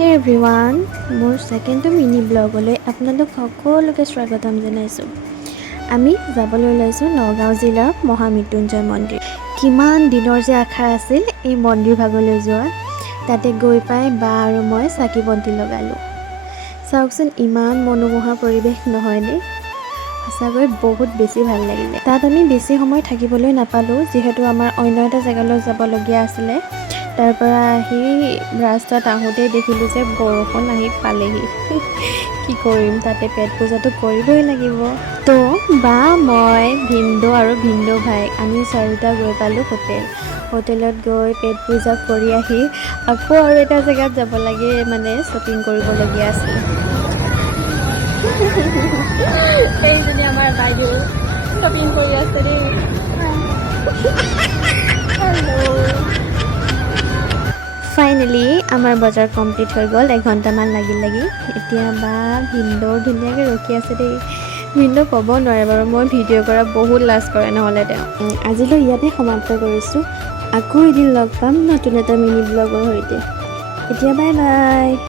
হে এভৰিৱান, মোৰ second mini ব্লগলৈ আপোনালোক সকলোকে স্বাগতম জনাইছোঁ। আমি যাবলৈ ওলাইছোঁ নগাঁও জিলাৰ মহামৃত্যুঞ্জয় মন্দিৰ। কিমান দিনৰ যে আশা আছিল এই মন্দিৰ ভাগলৈ যোৱা। তাতে গৈ পাই বা আৰু মই চাকি বন্তি লগালোঁ। চাওকচোন, ইমান মনোমোহা পৰিৱেশ নহয়নে? সঁচাকৈ বহুত বেছি ভাল লাগিলে। তাত আমি বেছি সময় থাকিবলৈ নাপালোঁ, যিহেতু আমাৰ অন্য এটা জেগালৈ যাবলগীয়া আছিলে। তাৰ পৰা আহি ৰাস্তাত আহোঁতেই দেখিলোঁ যে বৰষুণ আহি পালেহি। কি কৰিম, তাতে পেট পূজাটো কৰিবই লাগিব। তো বা মই, ভিনদেউ আৰু ভিনদেউ ভাই আমি চাৰিটা গৈ পালোঁ হোটেলত গৈ পেট পূজা কৰি আহি আকৌ আৰু এটা জেগাত যাব লাগে, মানে শ্বপিং কৰিবলগীয়া আছিলে। এইজনী আমাৰ বাইদেউ শ্বপিং কৰি আছে দেই। ফাইনেলি আমাৰ বজাৰ কমপ্লিট হৈ গ'ল। 1 ঘণ্টামান লাগি এতিয়া বা ভিনদেউ ধুনীয়াকৈ ৰখি আছে দেই। ভিনদেউ ক'ব নোৱাৰে বাৰু, মই ভিডিঅ' কৰা বহুত লাজ কৰে, নহ'লে তেওঁ। আজিলৈ ইয়াতে সমাপ্ত কৰিছোঁ। আকৌ এদিন লগ পাম নতুন এটা মিনি ব্লগৰ সৈতে। এতিয়া বাই বাই।